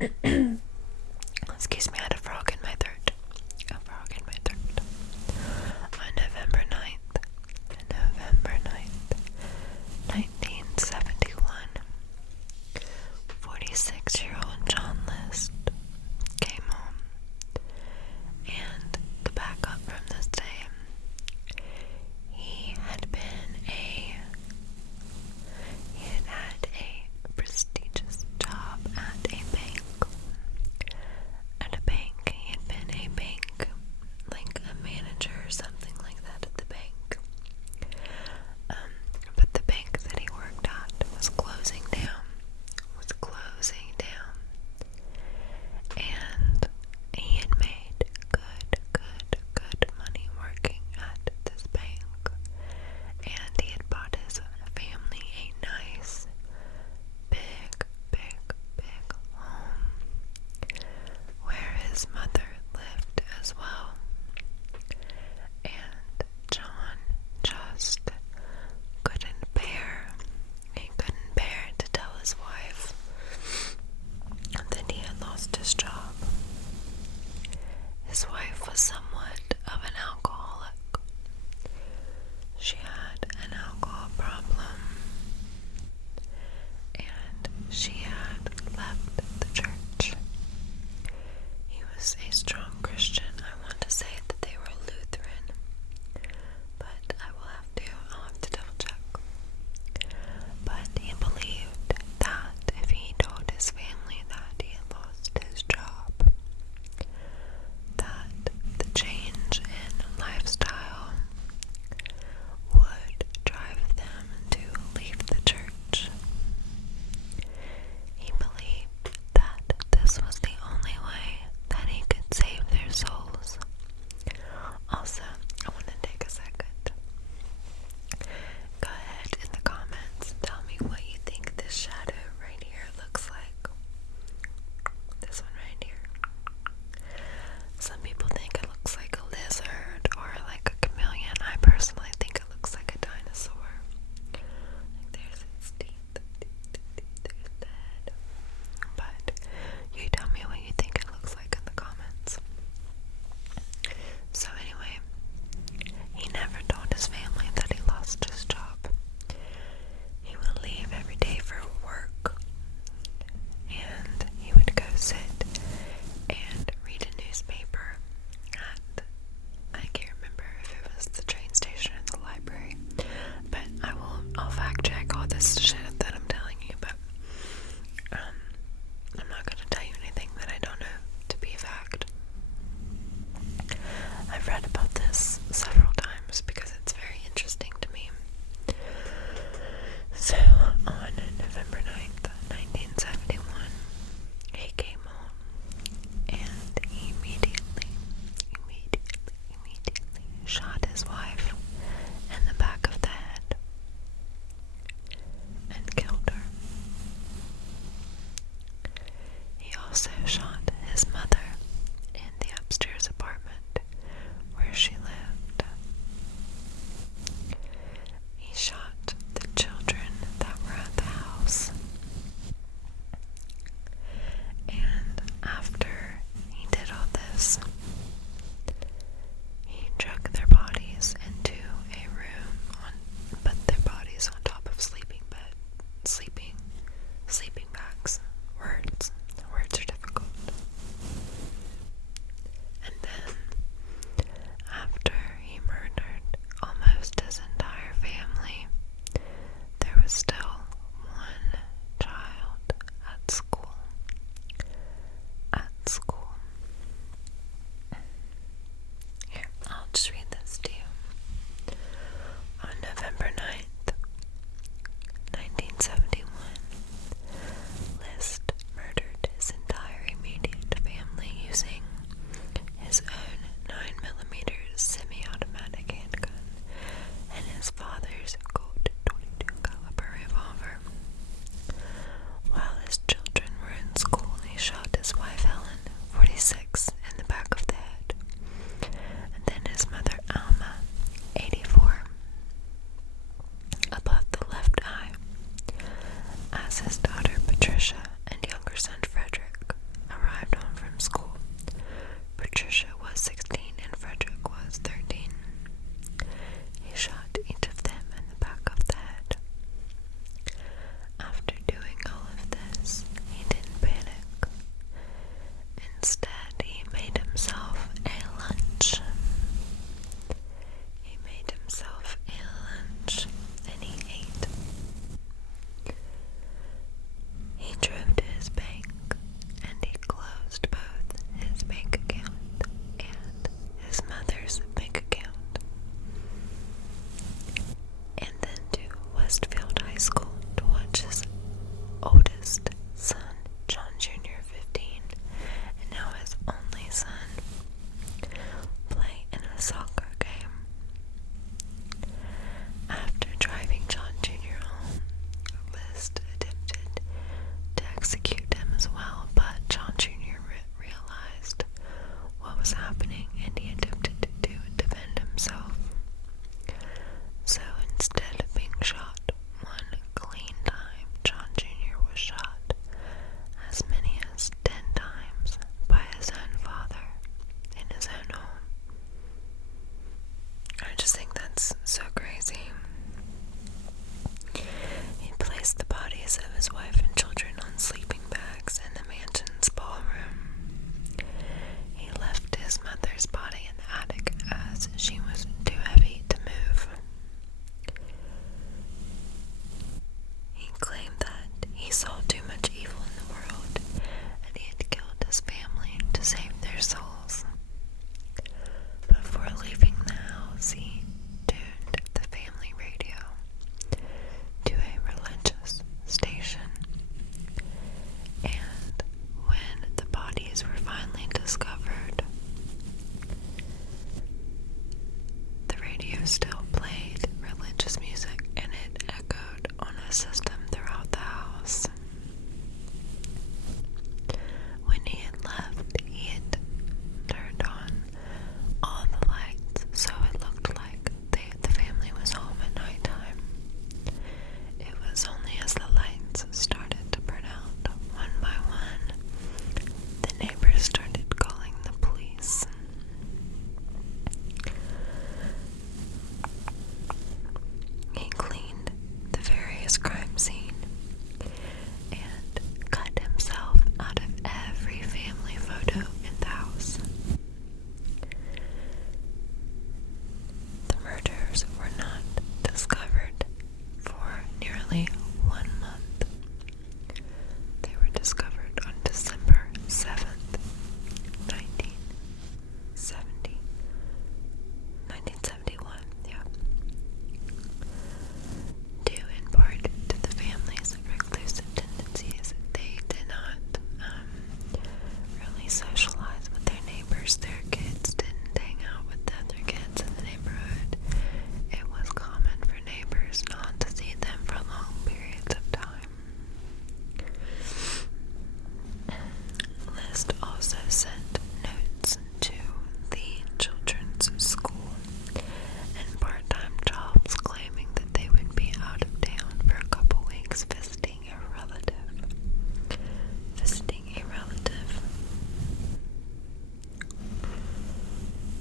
Excuse me, I had a frog in my throat. On November 9th, 1971, 46-year-old John List came home. And to back up from this day, he had had a prestigious job at a bank. He had been a bank, like a manager or something like that at the bank. But the bank that he worked at was closing down. And he had made good money working at this bank. And he had bought his family a nice, big home where his mother lived as well. And John just couldn't bear to tell his wife that he had lost his job. His wife was somewhat of an alcoholic. She had an alcohol problem, and she had left the church. He was a strong Christian. I want to say that they were Lutheran, but I'll have to double check. But he believed that if he told his family that he had lost his job, that the change in lifestyle would drive them to leave the church. He believed that this was the only way that he could save their souls. Also, I want to take a second. Go ahead in the comments, tell me what you think this shadow right here looks like. This one right here. Some people think it looks like a lizard or like a chameleon. I personally think it looks like a dinosaur. Like there's its teeth, there's the head. But you tell me what you think it looks like in the comments. So anyway, he never told his family that he lost his job. He would leave every day for work, and he would go sit and read a newspaper at, I can't remember if it was the train station or the library, but I'll fact check all this shit that I'm telling you, but I'm not going to tell you anything that I don't know to be a fact. I've read about this several times because it's very interesting to me. So, on November 9th, 1971, he came home and he immediately shot his wife in the back of the head and killed her. He also shot his mother in the upstairs apartment where she lived. He shot the children that were at the house. And after he did all this, he dragged their bodies into a room, put their bodies on top of sleeping bags. Words are difficult. And then, after he murdered almost his entire family, there was still one child at school. Here, I'll just read this to you. On November 9th, 1971, List murdered his entire immediate family using his own 9mm semi-automatic handgun and his father's Colt .22 caliber revolver. While his children were in school, he shot his wife Helen, 46, in the back of the head, and then his mother Alma, 84, above the left eye, as his daughter Patricia and younger son Frederick his wife and children on sleeping bags in the mansion's ballroom. He left his mother's body in the attic as she was too heavy to move. He claimed that he saw too much evil in the world and he had killed his family to save their souls. Before leaving the house, he tuned the family radio to a religious station. And when the bodies were finally discovered, the radio still played religious music and it echoed on a system throughout the house. When he had left, he had turned on all the lights so it looked like the family was home at nighttime. It was only as the lights started to burn out one by one, the neighbors started calling the police. He cleaned the various crime scene and cut himself out of every family photo in the house. The murders were not discovered for nearly 1 month. They were discovered on December 7th, 1971, Due in part to the family's reclusive tendencies, they did not really socialize with their neighbors. Their kids didn't hang out with the other kids in the neighborhood. It was common for neighbors not to see them for long periods of time. List also sent notes to the children's school and part-time jobs claiming that they would be out of town for a couple weeks visiting a relative.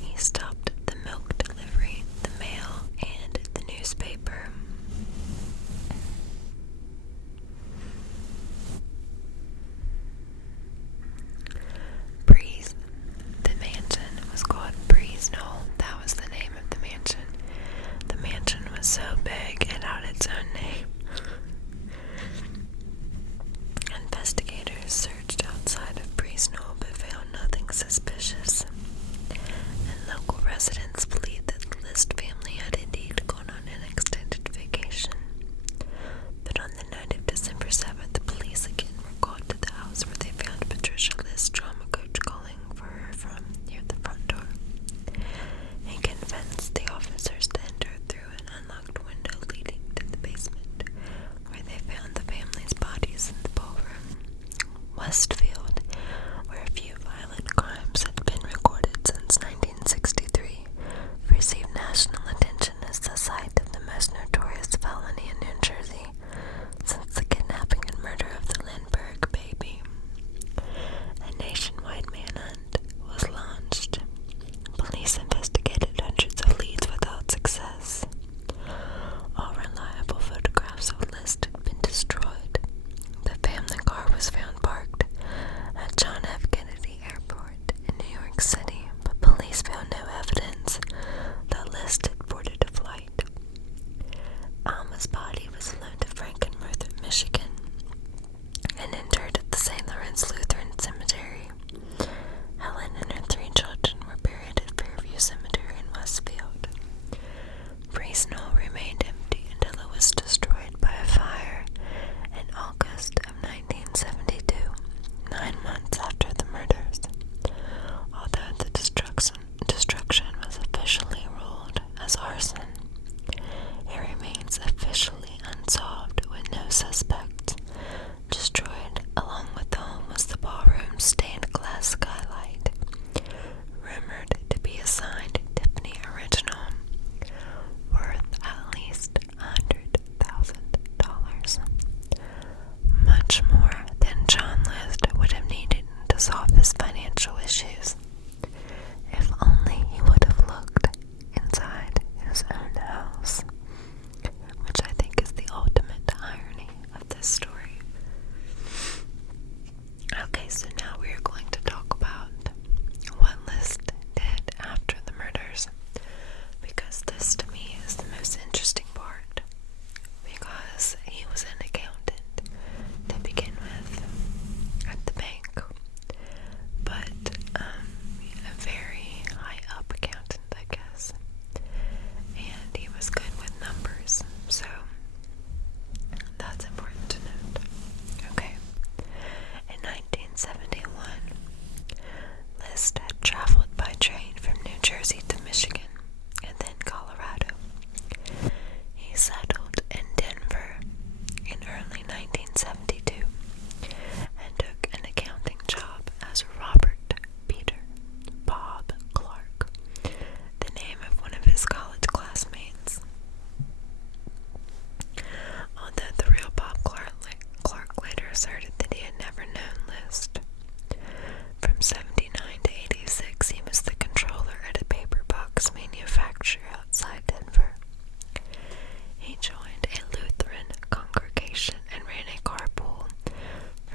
He stopped the milk delivery, the mail, and the newspaper. Breeze. The mansion was called Breeze Knoll. That was the name of the mansion. The mansion was so big it had its own name. Investigators searched outside of Breeze Knoll but found nothing suspicious. And local residents believed that the List family had indeed gone on an extended vacation. But on the night of December 7th, the police again were called to the house where they found Patricia List's trauma coach calling for her from near the front door. He convinced the officers to enter through an unlocked window leading to the basement, where they found the family's bodies in the ballroom. Westfield, where a few violent crimes had been recorded since 1963, received national attention as the site of the most notorious felony in New Jersey since the kidnapping and murder of the Lindbergh baby. A nationwide manhunt was launched. Police investigated hundreds of leads without success. All reliable photographs of List had been destroyed. The family car was found parked at John F. Kennedy Airport in New York City, but police found no evidence that List had boarded a flight. Alma's body was flown to Frankenmuth, Michigan, and interred at the St. Lawrence Lutheran Cemetery. Helen and her 3 children were buried at Fairview Cemetery in Westfield. Breeze Knoll remained empty until it was destroyed by a fire in August of 1972, 9 months after the murders. Although the destruction was officially ruled as arson, it remains officially unsolved with no suspects. Destroyed along with the home was the ballroom's stained glass skylight, rumored to be assigned Tiffany Original, worth at least $100,000. Much more than John List would have needed to solve his financial issues. If only he would have looked inside his own house, which I think is the ultimate irony of this story.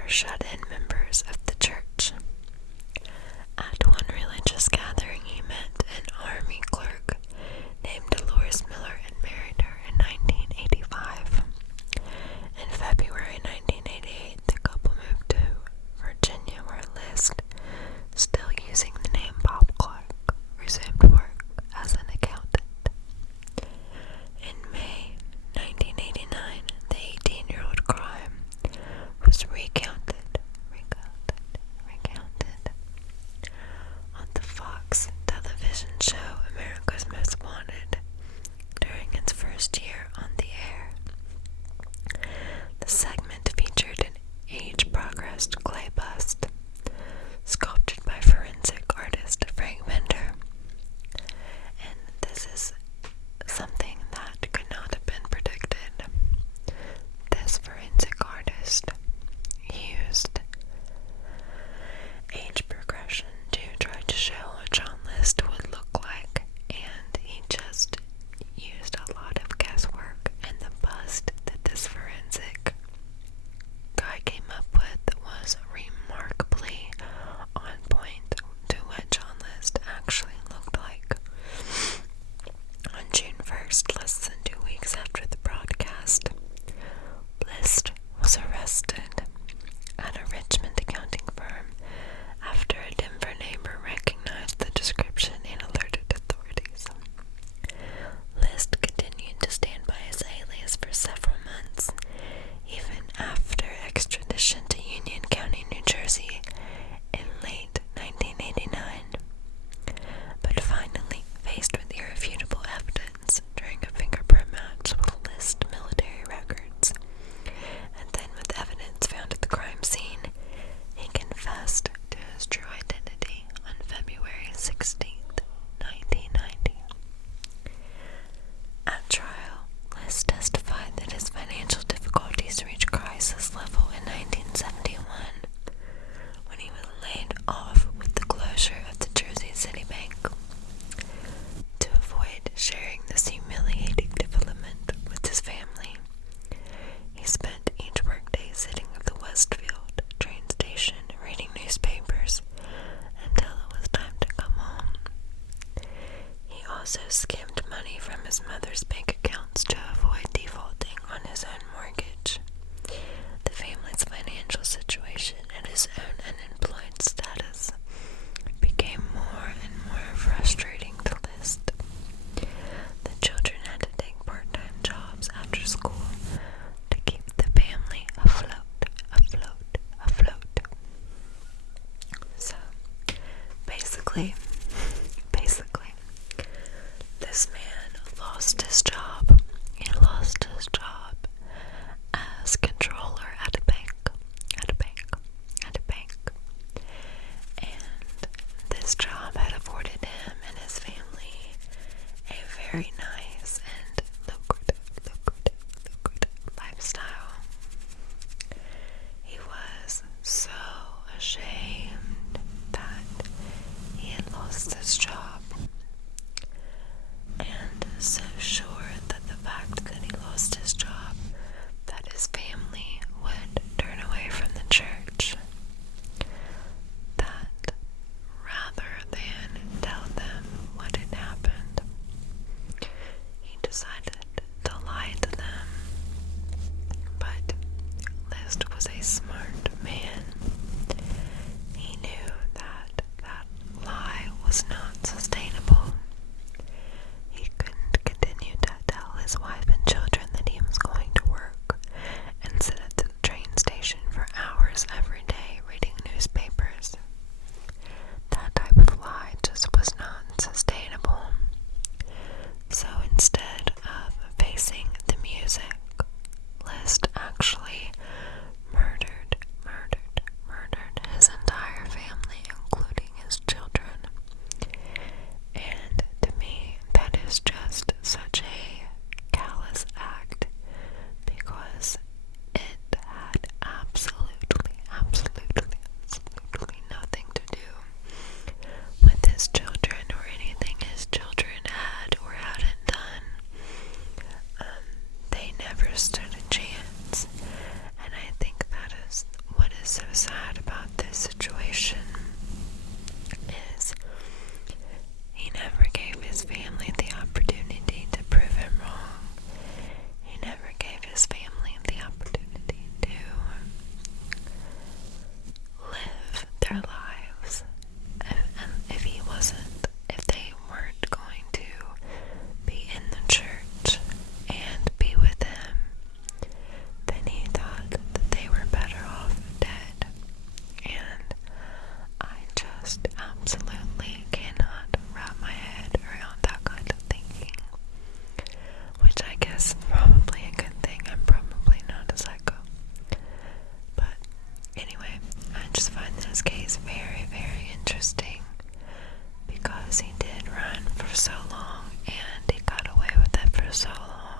shut-in members of the church. At one religious gathering, he met an army clerk named Dolores Miller and married her in 1985. In February 1988, the couple moved to Virginia, where Liz, still using the name Bob Clark, resumed work as an accountant. In May 1989, the 18-year-old crime was recounted on the Fox television show America's Most Wanted during its first year on the air. The segment featured an age-progressed clay bust sculpted by forensic artist Frank Bender. And this is something that could not have been predicted. This forensic artist used age progression to try to show what John List would look like, and he just used a lot of guesswork, and the bust that this forensic guy came up with was remarkably on point to what John List actually looked like. On June 1st, less than 2 weeks after the broadcast, List was arrested at a Richmond accounting firm after a Denver neighbor recognized the description and alerted authorities. List continued to stand by his alias for several months, even after extradition to Union County, New Jersey in late 1989. But finally, faced with irrefutable evidence during a fingerprint match with List military records, and then with evidence found at the crime scene, he confessed to his true identity on February 16th, 1990. At trial, List testified that his financial difficulties reached crisis level in 1971 when he was laid off with the closure of the Jersey City Bank. To avoid sharing this humiliating development with his family, he spent each workday sitting at the Westfield train station reading newspapers until it was time to come home. He also skimmed money from his mother's bank accounts to avoid defaulting on his own mortgage. The family's financial situation and his own unemployed status became more and more frustrating to List. The children had to take part-time jobs after school to keep the family afloat. So, basically, this man lost his job. He lost his job as controller at a bank. And this job had afforded him and his family a very nice and lucrative lifestyle. He was so ashamed that he had lost so sad about this situation is he never gave his family the opportunity to prove him wrong. He never gave his family the opportunity to live their lives. And if they weren't going to be in the church and be with him, then he thought that they were better off dead. And I just absolutely cannot wrap my head around that kind of thinking. Which I guess is probably a good thing. I'm probably not a psycho. But anyway, I just find this case very, very interesting because he did run for so long and he got away with it for so long.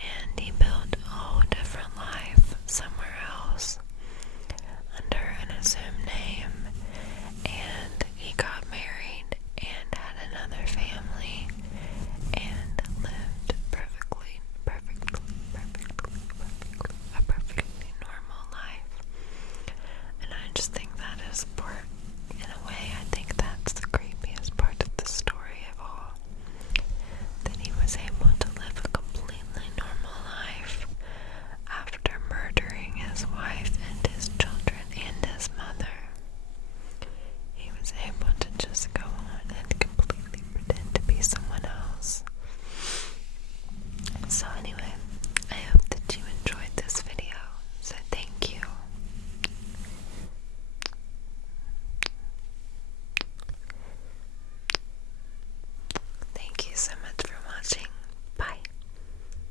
And he built a whole different life somewhere else under an assumed name, and he got married and had another family and lived a perfectly normal life. And I just think